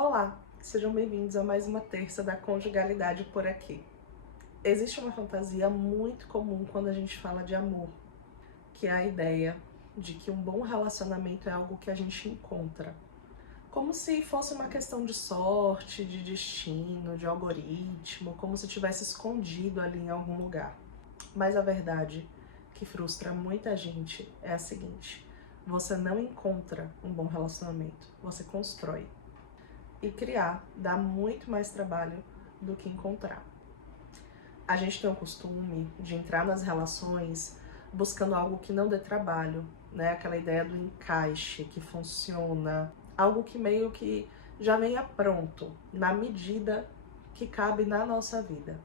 Olá, sejam bem-vindos a mais uma terça da conjugalidade por aqui. Existe uma fantasia muito comum quando a gente fala de amor, que é a ideia de que um bom relacionamento é algo que a gente encontra. Como se fosse uma questão de sorte, de destino, de algoritmo, como se tivesse escondido ali em algum lugar. Mas a verdade que frustra muita gente é a seguinte: você não encontra um bom relacionamento, você constrói. E criar dá muito mais trabalho do que encontrar. A gente tem o costume de entrar nas relações buscando algo que não dê trabalho, né? Aquela ideia do encaixe, que funciona, algo que meio que já venha pronto, na medida que cabe na nossa vida.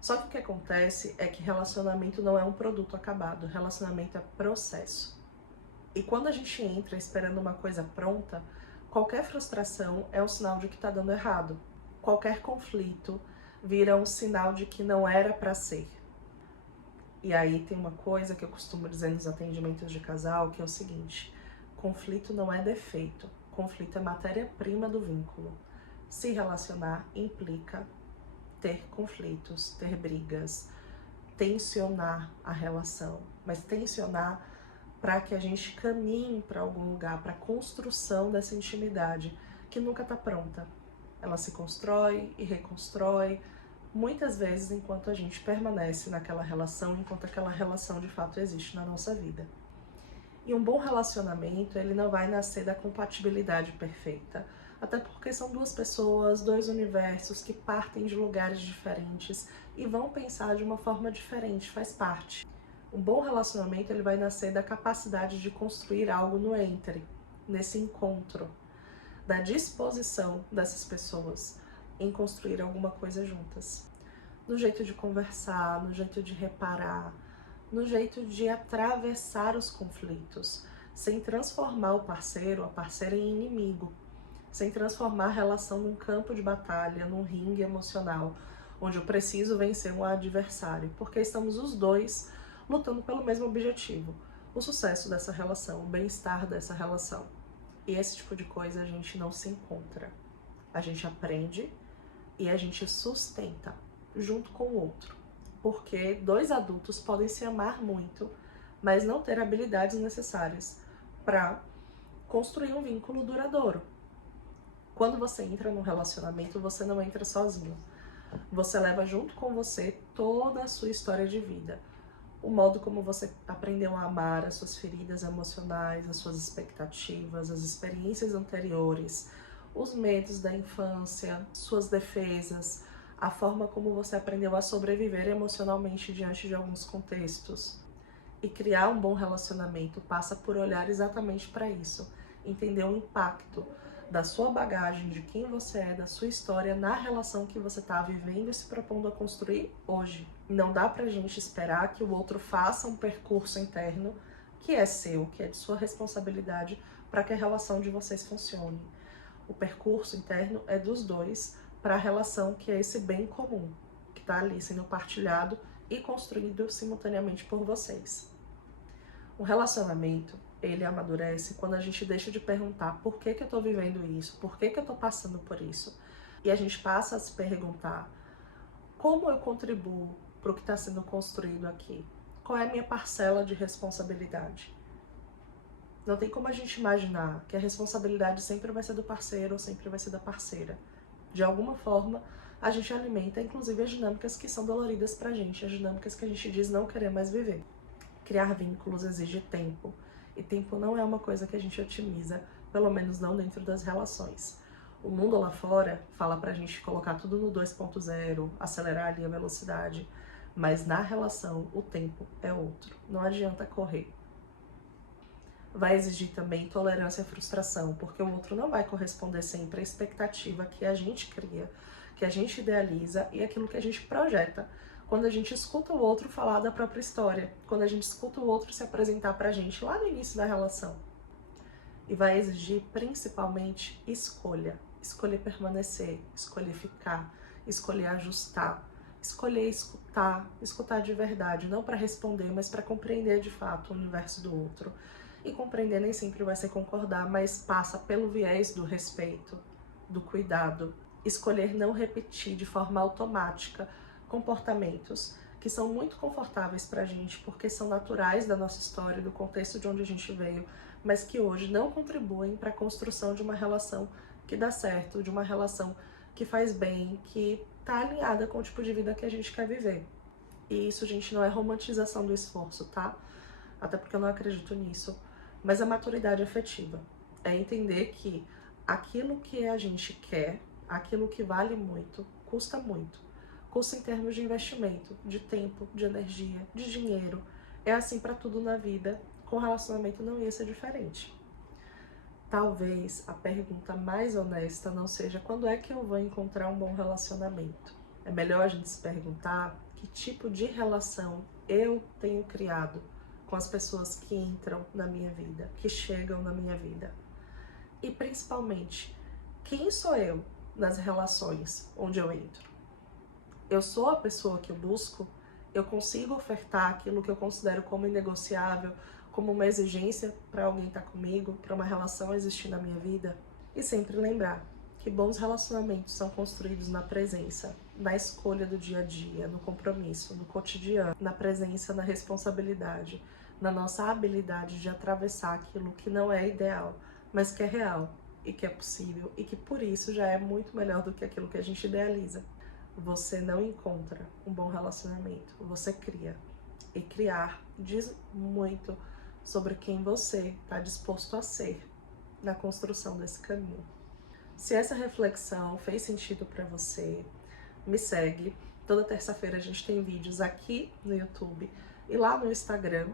Só que o que acontece é que relacionamento não é um produto acabado, relacionamento é processo. E quando a gente entra esperando uma coisa pronta, qualquer frustração é um sinal de que está dando errado. Qualquer conflito vira um sinal de que não era para ser. E aí tem uma coisa que eu costumo dizer nos atendimentos de casal, que é o seguinte: conflito não é defeito, conflito é matéria-prima do vínculo. Se relacionar implica ter conflitos, ter brigas, tensionar a relação, mas tensionar para que a gente caminhe para algum lugar, para a construção dessa intimidade que nunca está pronta. Ela se constrói e reconstrói, muitas vezes enquanto a gente permanece naquela relação, enquanto aquela relação de fato existe na nossa vida. E um bom relacionamento, ele não vai nascer da compatibilidade perfeita, até porque são duas pessoas, dois universos que partem de lugares diferentes e vão pensar de uma forma diferente, faz parte. Um bom relacionamento ele vai nascer da capacidade de construir algo no entre, nesse encontro, da disposição dessas pessoas em construir alguma coisa juntas. No jeito de conversar, no jeito de reparar, no jeito de atravessar os conflitos, sem transformar o parceiro, a parceira em inimigo, sem transformar a relação num campo de batalha, num ringue emocional, onde eu preciso vencer um adversário, porque estamos os dois lutando pelo mesmo objetivo, o sucesso dessa relação, o bem-estar dessa relação. E esse tipo de coisa a gente não se encontra. A gente aprende e a gente sustenta junto com o outro. Porque dois adultos podem se amar muito, mas não ter habilidades necessárias para construir um vínculo duradouro. Quando você entra num relacionamento, você não entra sozinho. Você leva junto com você toda a sua história de vida. O modo como você aprendeu a amar, as suas feridas emocionais, as suas expectativas, as experiências anteriores, os medos da infância, suas defesas, a forma como você aprendeu a sobreviver emocionalmente diante de alguns contextos. E criar um bom relacionamento passa por olhar exatamente para isso, entender o impacto da sua bagagem, de quem você é, da sua história na relação que você está vivendo e se propondo a construir hoje. Não dá pra gente esperar que o outro faça um percurso interno que é seu, que é de sua responsabilidade, para que a relação de vocês funcione. O percurso interno é dos dois para a relação que é esse bem comum, que está ali sendo partilhado e construído simultaneamente por vocês. O relacionamento, ele amadurece quando a gente deixa de perguntar por que eu tô vivendo isso, por que eu tô passando por isso. E a gente passa a se perguntar como eu contribuo para o que está sendo construído aqui. Qual é a minha parcela de responsabilidade? Não tem como a gente imaginar que a responsabilidade sempre vai ser do parceiro ou sempre vai ser da parceira. De alguma forma, a gente alimenta, inclusive, as dinâmicas que são doloridas pra gente, as dinâmicas que a gente diz não querer mais viver. Criar vínculos exige tempo, e tempo não é uma coisa que a gente otimiza, pelo menos não dentro das relações. O mundo lá fora fala pra gente colocar tudo no 2.0, acelerar ali a velocidade, mas na relação o tempo é outro, não adianta correr. Vai exigir também tolerância à frustração, porque o outro não vai corresponder sempre à expectativa que a gente cria, que a gente idealiza e aquilo que a gente projeta. Quando a gente escuta o outro falar da própria história, quando a gente escuta o outro se apresentar pra gente lá no início da relação. E vai exigir principalmente escolha. Escolher permanecer, escolher ficar, escolher ajustar, escolher escutar, escutar de verdade, não para responder, mas para compreender de fato o universo do outro. E compreender nem sempre vai ser concordar, mas passa pelo viés do respeito, do cuidado, escolher não repetir de forma automática comportamentos que são muito confortáveis pra gente, porque são naturais da nossa história, do contexto de onde a gente veio, mas que hoje não contribuem para a construção de uma relação que dá certo, de uma relação que faz bem, que tá alinhada com o tipo de vida que a gente quer viver. E isso, gente, não é romantização do esforço, tá? Até porque eu não acredito nisso. Mas a maturidade afetiva é entender que aquilo que a gente quer, aquilo que vale muito, custa muito. Custa em termos de investimento, de tempo, de energia, de dinheiro. É assim para tudo na vida. Com relacionamento não ia ser diferente. Talvez a pergunta mais honesta não seja quando é que eu vou encontrar um bom relacionamento. É melhor a gente se perguntar que tipo de relação eu tenho criado com as pessoas que entram na minha vida, que chegam na minha vida. E principalmente, quem sou eu nas relações onde eu entro? Eu sou a pessoa que eu busco? Eu consigo ofertar aquilo que eu considero como inegociável, como uma exigência para alguém estar comigo, para uma relação existir na minha vida? E sempre lembrar que bons relacionamentos são construídos na presença, na escolha do dia a dia, no compromisso, no cotidiano, na presença, na responsabilidade, na nossa habilidade de atravessar aquilo que não é ideal, mas que é real e que é possível e que por isso já é muito melhor do que aquilo que a gente idealiza. Você não encontra um bom relacionamento, você cria. E criar diz muito sobre quem você está disposto a ser na construção desse caminho. Se essa reflexão fez sentido para você, me segue. Toda terça-feira a gente tem vídeos aqui no YouTube e lá no Instagram,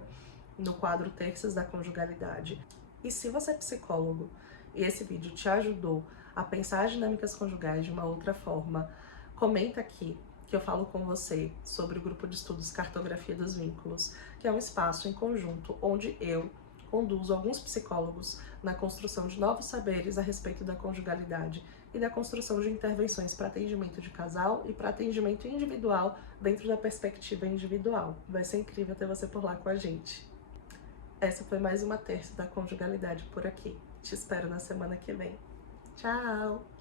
no quadro Terças da Conjugalidade. E se você é psicólogo e esse vídeo te ajudou a pensar as dinâmicas conjugais de uma outra forma, comenta aqui que eu falo com você sobre o grupo de estudos Cartografia dos Vínculos, que é um espaço em conjunto onde eu conduzo alguns psicólogos na construção de novos saberes a respeito da conjugalidade e da construção de intervenções para atendimento de casal e para atendimento individual dentro da perspectiva individual. Vai ser incrível ter você por lá com a gente. Essa foi mais uma terça da conjugalidade por aqui. Te espero na semana que vem. Tchau!